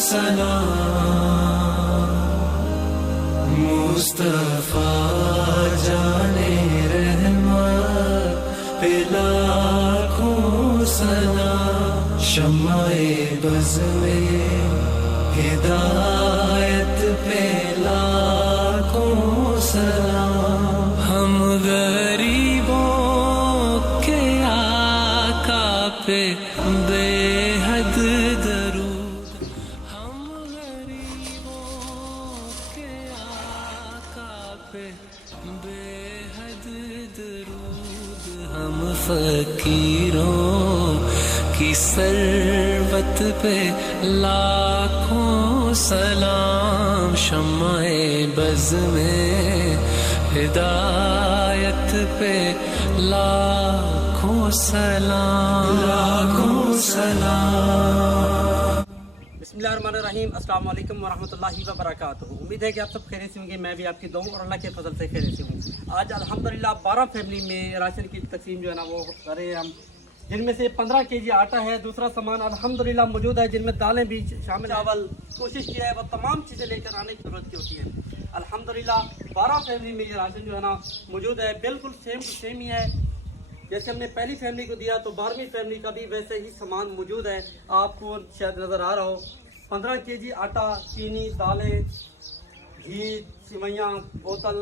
सलाम मुस्तफा जाने रहमत पे लाखों सलाम शम्माए बज़ में हिदायत पे लाखों सलाम हम गरीबों के आका पे बेहद दरूद हम गरीबों के आका पे बेहद दरूद हम फकीरों की सरबत पे लाखों सलाम शम्माए बज़ में हिदायत पे लाखों सलाम बिस्मिल्लाहिर्रहमानिर्रहीम। अस्सलाम वालेकुम वरहमतुल्लाहि वबरकातुहू। उम्मीद है कि आप सब खैरियत से होंगे, मैं भी आपकी दुआओं और अल्लाह के फजल से खैरियत से हूँ। आज अल्हम्दुलिल्लाह 12 फैमिली में राशन की तकसीम जो है ना वो कर रहे हैं हम, जिनमें से 15 केजी आटा है, दूसरा सामान अल्हम्दुलिल्लाह मौजूद है, जिनमें दालें भी शामिल, चावल। कोशिश किया है वो तमाम चीज़ें लेकर आने की जरूरत की होती है। अल्हम्दुलिल्लाह 12 फैमिली में ये राशन जो है ना मौजूद है, बिल्कुल सेम टू सेम ही है। जैसे हमने पहली फैमिली को दिया तो 12वीं फैमिली का भी वैसे ही सामान मौजूद है, आपको शायद नज़र आ रहा हो। 15 केजी आटा, चीनी, दालें, घी, सिवैयाँ, बोतल,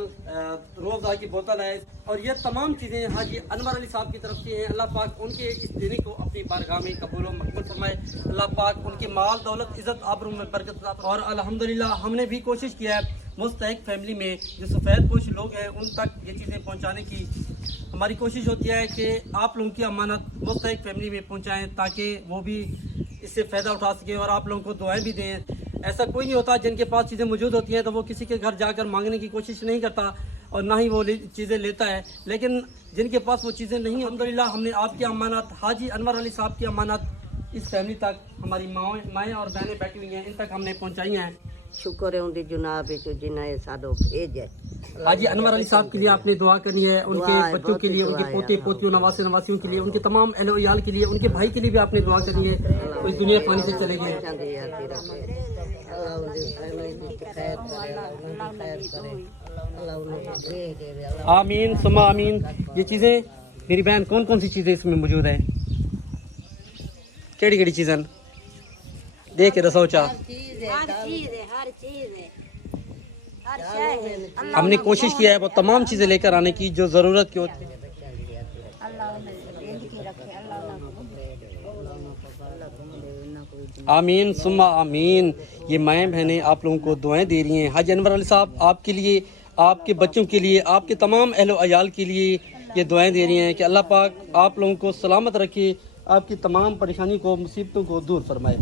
रोज़ा की बोतल है, और ये तमाम चीज़ें हाजी अनवर अली साहब की तरफ से हैं। अल्लाह पाक उनके इस देने को अपनी बारगाह में कबूल व मकबूल फरमाए। अल्लाह पाक उनकी माल दौलत इज़्ज़त आबरू में बरकत अता फरमाए। और अल्हम्दुलिल्लाह हमने भी कोशिश किया है मुस्तहिक फैमिली में जो सफ़ेद पोश लोग हैं उन तक ये चीज़ें पहुँचाने की हमारी कोशिश होती है कि आप लोगों की अमानत मुस्तहिक फैमिली में पहुँचाएँ ताकि वो भी इससे फ़ायदा उठा सकें और आप लोगों को दुआएं भी दें। ऐसा कोई नहीं होता जिनके पास चीज़ें मौजूद होती हैं तो वो किसी के घर जाकर मांगने की कोशिश नहीं करता और ना ही वो चीज़ें लेता है, लेकिन जिनके पास वो चीज़ें नहीं, अल्हम्दुलिल्लाह हमने आपकी अमानत हाजी अनवर अली साहब की अमानत इस फैमिली तक हमारी माएँ और बहनें बैठी हुई हैं इन तक हमने पहुँचाई हैं। शुक्र है उनकी जुनाब जिन्हें सादो भेज है। हाजी अनवर अली साहब के लिए आपने दुआ करनी है, उनके बच्चों के लिए, उनके पोते पोतियों, नवासे नवासियों के लिए, उनके तमाम अहलो इयाल के लिए, उनके भाई के लिए भी आपने दुआ करनी है। इस दुनिया फानी से चले गए। आमीन सुमा आमीन। ये चीज़ें मेरी बहन कौन कौन सी चीज़ें इसमें मौजूद हैं? केड़ी केड़ी चीज़ें देख के रसोचा हमने कोशिश किया है वो तमाम चीज़ें लेकर आने की जो ज़रूरत की होती है। आमीन सुम्मा आमीन। ये माएँ बहनें आप लोगों को दुआएं दे रही हैं। हाजी अनवर अली साहब आपके लिए, आपके बच्चों के लिए, आपके तमाम अहलो अयाल के लिए ये दुआएं दे रही हैं कि अल्लाह पाक आप लोगों को सलामत रखे, आपकी तमाम परेशानी को, मुसीबतों को दूर फरमाए।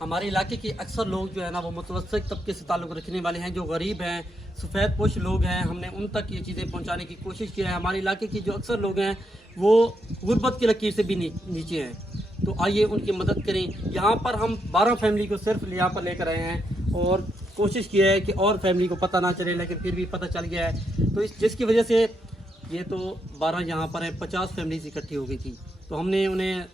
हमारे इलाके के अक्सर लोग जो है ना वो मुतवस्सित तबके से ताल्लुक़ रखने वाले हैं, जो गरीब हैं, सफ़ेद पोश लोग हैं, हमने उन तक ये चीज़ें पहुंचाने की कोशिश की है। हमारे इलाके के जो अक्सर लोग हैं वो गुर्बत की लकीर से भी नीचे हैं, तो आइए उनकी मदद करें। यहाँ पर हम 12 फैमिली को सिर्फ यहाँ पर लेकर आए हैं और कोशिश की है कि और फैमिली को पता ना चले, लेकिन फिर भी पता चल गया है, तो जिसकी वजह से ये तो 12 यहाँ पर है, 50 फैमिलीज इकट्ठी हो गई थी। तो हमने उन्हें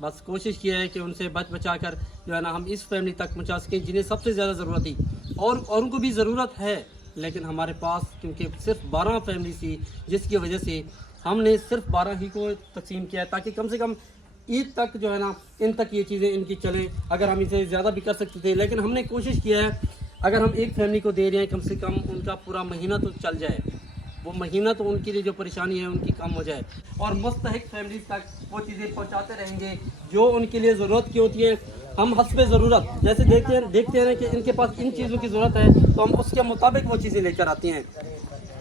बस कोशिश किया है कि उनसे बचा कर जो है ना हम इस फैमिली तक पहुँचा सकें जिन्हें सबसे ज़्यादा ज़रूरत थी, और उनको भी ज़रूरत है, लेकिन हमारे पास क्योंकि सिर्फ 12 फैमिली थी जिसकी वजह से हमने सिर्फ 12 ही को तकसीम किया है ताकि कम से कम ईद तक जो है ना इन तक ये चीज़ें इनकी चलें। अगर हम इसे ज़्यादा भी कर सकते थे, लेकिन हमने कोशिश किया है अगर हम एक फैमिली को दे रहे हैं कम से कम उनका पूरा महीना तो चल जाए, वो महीना तो उनके लिए जो परेशानी है उनकी कम हो जाए, और मुस्तहिक फैमिली तक वो चीज़ें पहुंचाते रहेंगे जो उनके लिए ज़रूरत की होती है। हम हस्बे ज़रूरत जैसे देखते हैं कि इनके पास इन चीज़ों की ज़रूरत है तो हम उसके मुताबिक वो चीज़ें लेकर आते हैं।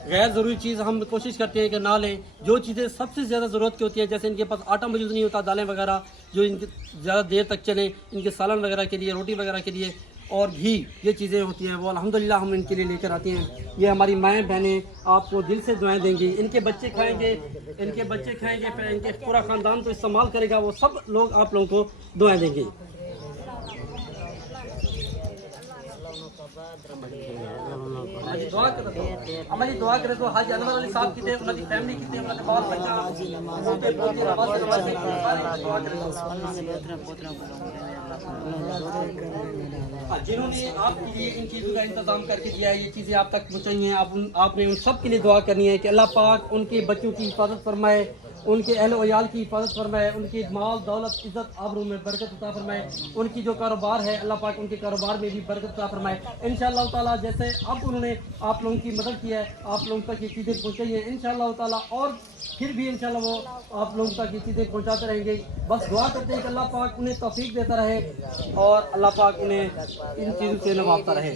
गैर ज़रूरी चीज़ हम कोशिश करते हैं कि ना लें। जो चीज़ें सबसे ज़्यादा ज़रूरत की होती है, जैसे इनके पास आटा मौजूद नहीं होता, दालें वगैरह जो इनके ज़्यादा देर तक चलें, इनके सालन वगैरह के लिए, रोटी वगैरह के लिए, और घी, ये चीज़ें होती हैं वो अल्हम्दुलिल्लाह हम इनके लिए लेकर आते हैं। ये हमारी माएँ बहनें आपको दिल से दुआएं देंगी, इनके बच्चे खाएंगे, फिर इनके पूरा ख़ानदान तो इस्तेमाल करेगा, वो सब लोग आप लोगों को दुआएं देंगे। दुआ कर दो अमली दुआ करे तो हाजी अनवर अली साहब की उनकी फैमिली की उनके बाल बच्चा पोते पोती नमाज सारे दुआ करे जिन्होंने आपके लिए इन चीज़ों का इंतजाम करके दिया है, ये चीज़ें आप तक पहुँचाई हैं, आपने उन सब के लिए दुआ करनी है कि अल्लाह पाक उनके बच्चों की हिफाजत फरमाए, उनके अहल वयाल की हिफाजत फरमाए, उनकी माल दौलत इज़्ज़त आबरू में बरकत अता फरमाए, उनकी जो कारोबार है अल्लाह पाक उनके कारोबार में भी बरकत अता फरमाए इंशाअल्लाह ताला। जैसे अब उन्होंने आप लोगों की मदद की है, आप लोगों तक ये चीज़ें पहुँचाई हैं इंशाअल्लाह ताला, और फिर भी इंशाअल्लाह वो आप लोगों तक ये चीज़ें पहुँचाते रहेंगे। बस दुआ करते हैं कि अल्लाह पाक उन्हें तौफीक देता रहे और अल्लाह पाक उन्हें इन चीज़ों से नवाजता रहे,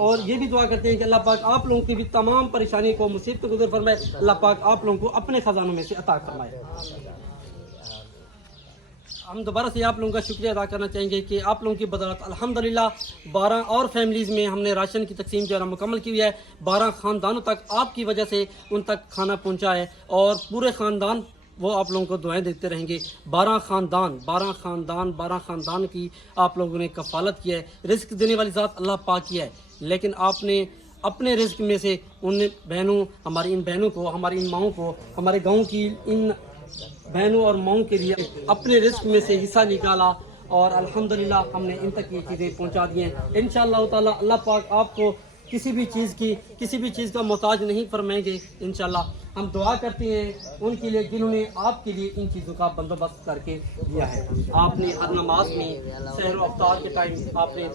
और ये भी दुआ करते हैं कि अल्लाह पाक आप लोगों की भी तमाम परेशानी को मुसीबत को दूर फरमाए, अल्लाह पाक आप लोगों को अपने खजानों में से अता फरमाए। हम दोबारा से आप लोगों का शुक्रिया अदा करना चाहेंगे कि आप लोगों की बदौलत अल्हम्दुलिल्लाह 12 और फैमिलीज़ में हमने राशन की तकसीम जो है मुकम्मल की हुई है। 12 ख़ानदानों तक आपकी वजह से उन तक खाना पहुंचा है, और पूरे ख़ानदान वो आप लोगों को दुआएं देते रहेंगे। 12 ख़ानदान की आप लोगों ने कफ़ालत किया है। रिस्क देने वाली ज़ात अल्लाह पाक की है, लेकिन आपने अपने रिस्क में से उन बहनों, हमारी इन बहनों को, हमारी इन माओं को, हमारे गाँव की इन बहनों और माओं के लिए अपने रिस्क में से हिस्सा निकाला, और अल्हम्दुलिल्लाह हमने इन तक ये चीज़ें पहुंचा दी हैं। इंशाअल्लाह ताला अल्लाह पाक आपको किसी भी चीज़ का मोहताज नहीं फरमाएंगे इंशाअल्लाह। हम दुआ करते हैं उनके लिए जिन्होंने आपके लिए इन चीज़ों का बंदोबस्त करके दिया है। आपने हर नमाज में सहर व अफ्तार के टाइम आपने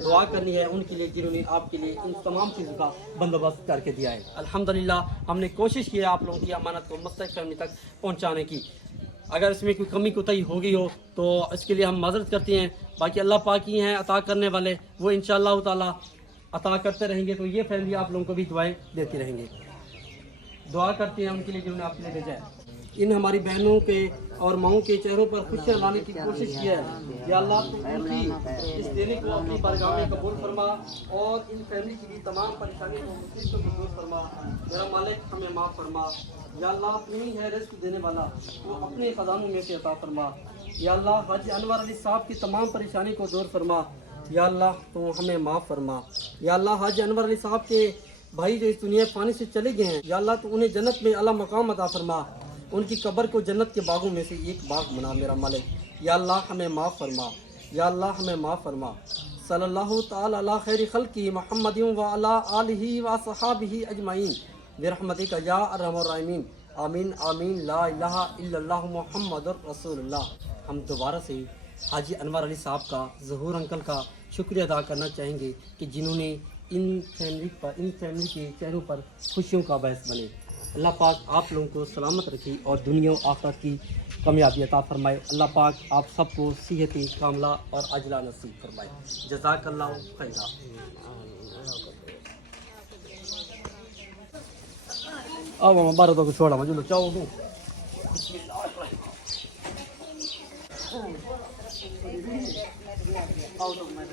दुआ करनी है उनके लिए जिन्होंने आपके लिए इन तमाम चीज़ों का बंदोबस्त करके दिया है। अल्हम्दुलिल्लाह हमने कोशिश की है आप लोगों की अमानत को मुस्तक फैमिली तक पहुँचाने की। अगर इसमें कोई कमी कोताही हो गई हो तो इसके लिए हम माजरत करते हैं। बाकी अल्लाह पाक ही हैं अता करने वाले, वो इंशाअल्लाह ताला अता करते रहेंगे। तो ये फैमिली आप लोगों को भी दुआएं देती रहेंगे। दुआ करते हैं उनके लिए जिन्होंने आपके लिए भेजा है। इन हमारी बहनों के और माओं के चेहरों पर खुशियाँ लाने की कोशिश की है। या अल्लाह तो उनकी इस देने को अपनी बारगाह में कबूल फरमा, और इन फैमिली की भी तमाम परेशानियों को मुसीबतों को दूर फरमा। मेरा मालिक हमें माफ़ फरमा। या अल्लाह तू ही है रिज़्क़ देने वाला, वो अपने ख़जानों में से अता फरमा। या अल्लाह हाजी अनवर अली साहब की तमाम परेशानी को दूर फरमा। या अल्लाह तो हमें माफ़ फरमा। या अल्लाह हाजी अनवर अली साहब के भाई जो इस दुनिया पानी से चले गए हैं, या अल्लाह तो उन्हें जन्नत में अला मकाम अता फरमा, उनकी कब्र को जन्नत के बागों में से एक बाग बना मेरा मालिक। या अल्लाह हमें माफ़ फरमा। या अल्लाह हमें माफ़ फरमा। सल्लल्लाहु तआला अला खैरि खल्क़ि मुहम्मदिन व अला आलिहि व असहाबिहि अजमाइन बिरहमतिका या अरहमर राहिमीन। आमीन आमीन। ला इलाहा इल्लल्लाह मुहम्मदुर रसूलुल्लाह। हम दोबारा से हाजी अनवर अली साहब का, ज़हूर अंकल का शुक्रिया अदा करना चाहेंगे कि जिन्होंने इन फैमिली के चेहरों पर खुशियों का बायस बने। अल्लाह पाक आप लोगों को सलामत रखे और दुनिया और आखिरत की कामयाबी अता फरमाए। अल्लाह पाक आप सबको सेहत कामला और अजला नसीब फरमाए। जज़ाकल्लाहु खैरा। आओ मामा बारह तो छोड़ा मुझे चाहो दूँ। आओ तो मैं